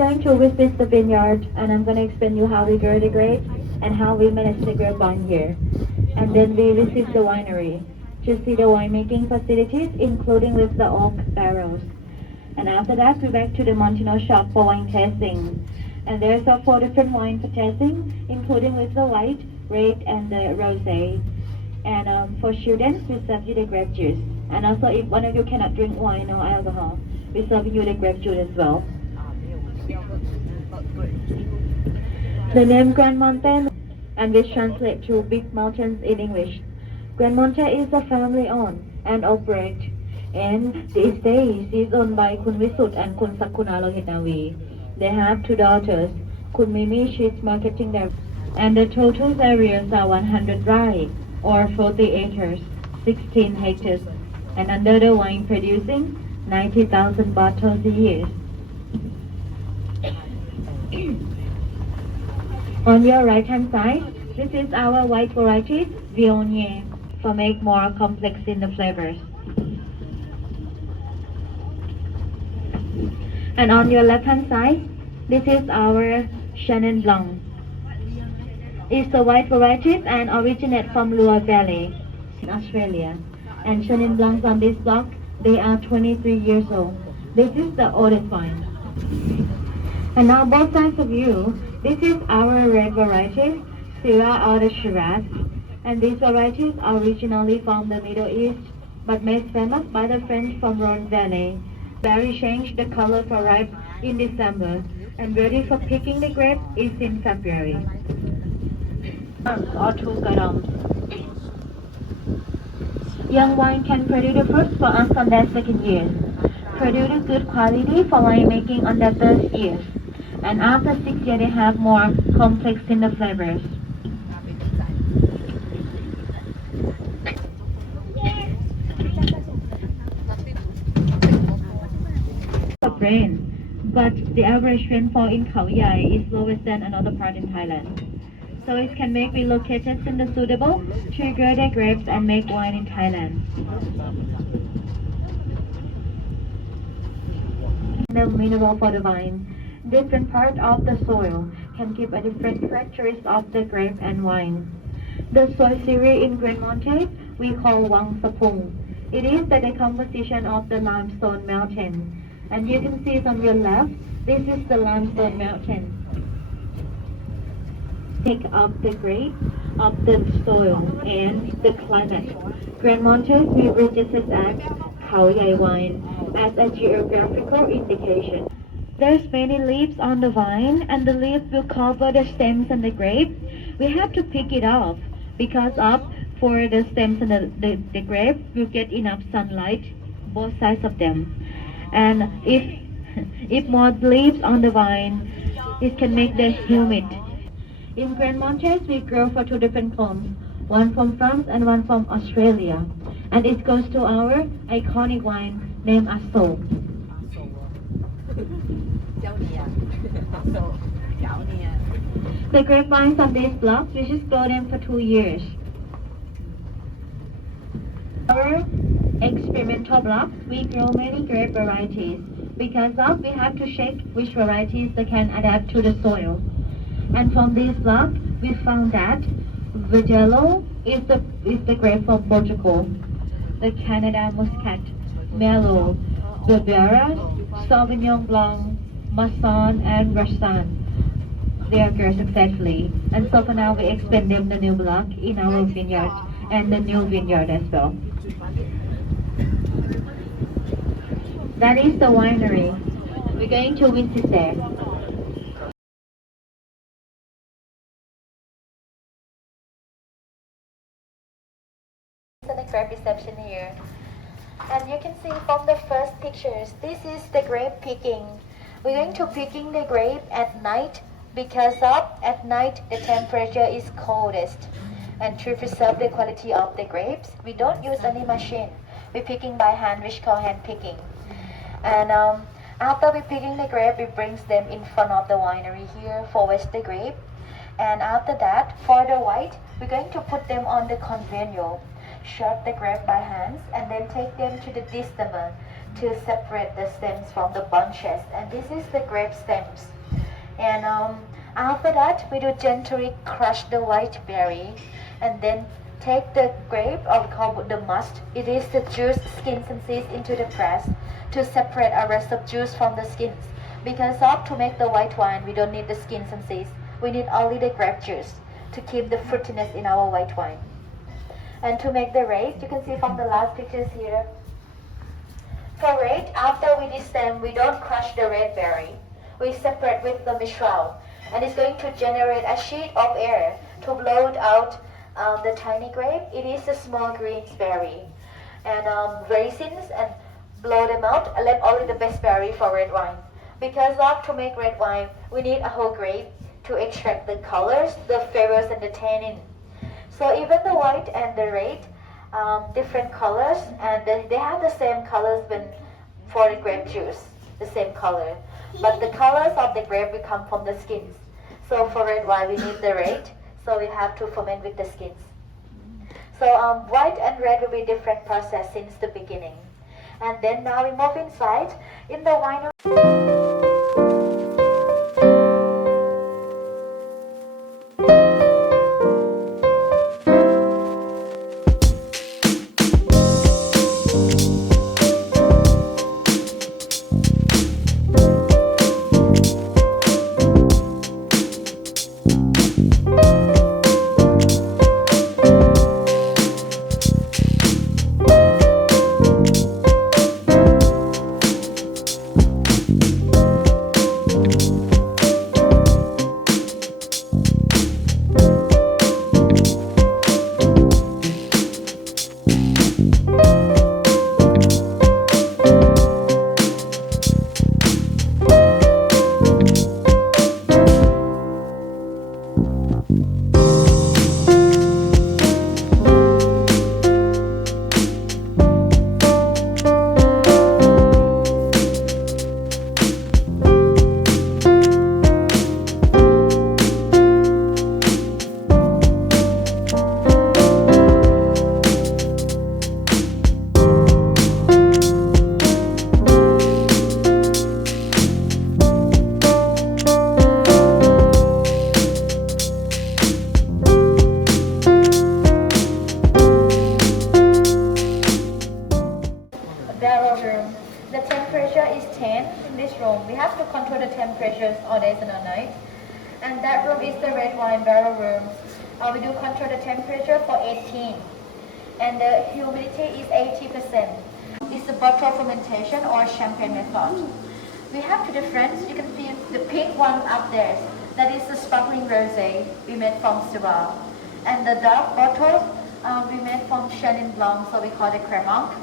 going to visit the vineyard and I'm going to explain you how we grow the grapes and how we manage the grapevine here. And then we visit the winery to see the winemaking facilities, including with the oak barrels. And after that, we're back to the Montino shop for wine tasting. And there's 4 different wines for tasting, including with the white, red, and the rosé. And for students, we serve you the grape juice. And also, if one of you cannot drink wine or alcohol, we serve you the grape juice as well. The name GranMonte, and which translates to Big Mountains in English. GranMonte is a family-owned and operated, and these days is owned by Kun Visut and Kun Sakuna Lohitavi. They have 2 daughters. Kun Mimi, she's marketing them. And the total areas are 100 rai, or 40 acres, 16 hectares, and under the wine producing 90,000 bottles a year. On your right hand side, this is our white variety, Viognier, for make more complex in the flavors. And on your left hand side, this is our Chenin Blanc. It's a white variety and originate from Loire Valley in Australia. And Chenin Blancs on this block, they are 23 years old. This is the oldest wine. And now both sides of you, this is our red variety, Syrah or the Shiraz. And these varieties are originally from the Middle East, but made famous by the French from Rhone Valley. Berry change the color for ripe in December, and ready for picking the grape is in February. Or 2 grams. Young wine can produce the fruit for us on their second year. Produce good quality for winemaking on their first year. And after 6 years they have more complex in the flavors. Rain, but the average rainfall in Khaoyai is lower than another part in Thailand. So it can make relocators in the suitable to grow their grapes and make wine in Thailand. The mineral for the vine. Different part of the soil can give a different characteristics of the grape and wine. The soil series in GranMonte we call Wang Sapung. It is the decomposition of the limestone mountain. And you can see it on your left, this is the limestone mountain. Pick up the grape, of the soil, and the climate. GranMonte we registered as Khaoyai wine as a geographical indication. There's many leaves on the vine, and the leaves will cover the stems and the grape. We have to pick it off because for the stems and the grape will get enough sunlight, both sides of them. And if more leaves on the vine, it can make the humid. In GranMonte, we grow for 2 different clones, one from France and one from Australia. And it goes to our iconic wine named Aso. The grapevines on these blocks, we just grow them for 2 years. Our experimental blocks, we grow many grape varieties because we have to check which varieties they can adapt to the soil. And from this block, we found that Verdelho is the grape from Portugal, the Canada Muscat, Merlot, Barbera, Sauvignon Blanc, Masson, and Rassan. They occur successfully, and so for now we expand them the new block in our vineyard and the new vineyard as well. That is the winery. We're going to visit there. The grape reception here. And you can see from the first pictures, this is the grape picking. We're going to picking the grape at night because at night the temperature is coldest. And to preserve the quality of the grapes, we don't use any machine. We're picking by hand, which called hand picking. And after we picking the grape, we brings them in front of the winery here for wash the grape. And after that, for the white, we're going to put them on the conveyor, shred the grape by hands, and then take them to the distiller to separate the stems from the bunches. And this is the grape stems. And after that, we do gently crush the white berry and then take the grape, or we call the must. It is the juice, skins and seeds into the press to separate our rest of juice from the skins. Because to make the white wine, we don't need the skins and seeds. We need only the grape juice to keep the fruitiness in our white wine. And to make the red, you can see from the last pictures here. For red, after we destem, we don't crush the red berry. We separate with the mishral. And it's going to generate a sheet of air to blow out the tiny grape. It is a small green berry. And raisins, and blow them out and let only the best berry for red wine. Because to make red wine, we need a whole grape to extract the colors, the flavors, and the tannin. So even the white and the red, different colors, and they have the same colors when for the grape juice, the same color. But the colors of the grape will come from the skins. So for red wine, we need the red, so we have to ferment with the skins. So white and red will be different process since the beginning. And then now we move inside in the winery. All days and all night. And that room is the red wine barrel room. We do control the temperature for 18. And the humidity is 80%. It's the bottle fermentation or champagne method. We have two different. You can see the pink one up there. That is the sparkling rosé we made from Syrah. And the dark bottle we made from Chenin Blanc, so we call it GranMonte.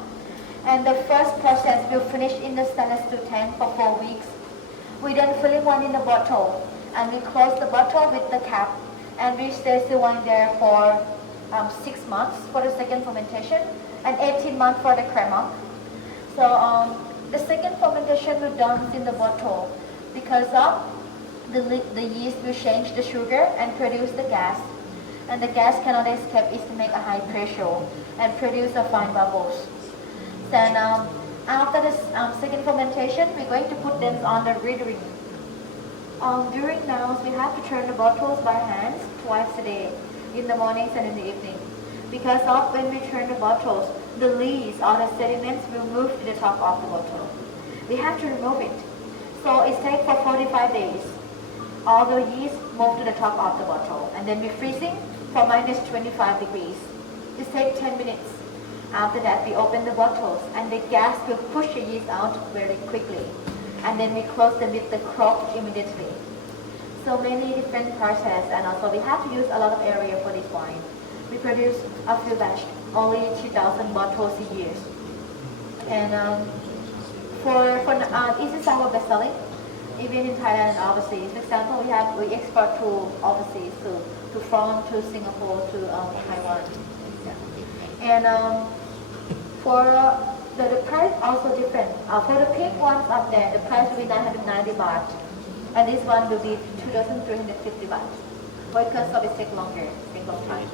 And the first process will finish in the stainless steel tank for 4 weeks. We then fill it one in the bottle, and we close the bottle with the cap, and we stay the wine there for 6 months for the second fermentation, and 18 months for the GranMonte. So the second fermentation will done in the bottle because the yeast will change the sugar and produce the gas, and the gas cannot escape is to make a high pressure and produce a fine bubbles. Then after the second fermentation, we're going to put them on the readery. During now, we have to turn the bottles by hands twice a day, in the mornings and in the evening. Because when we turn the bottles, the lees or the sediments will move to the top of the bottle. We have to remove it. So it takes for 45 days. All the yeast move to the top of the bottle. And then we're freezing for minus 25 degrees. It takes 10 minutes. After that, we open the bottles, and the gas will push the yeast out very quickly. And then we close them with the cork immediately. So many different processes, and also we have to use a lot of area for this wine. We produce a few batch, only 2,000 bottles a year. And this is our best selling, even in Thailand and overseas. For example, we export to overseas, to France, to Singapore, to Taiwan. And for the price also different. For the pink ones up there, the price will be 990 baht. And this one will be 2,350 baht. Because it takes longer, take long time.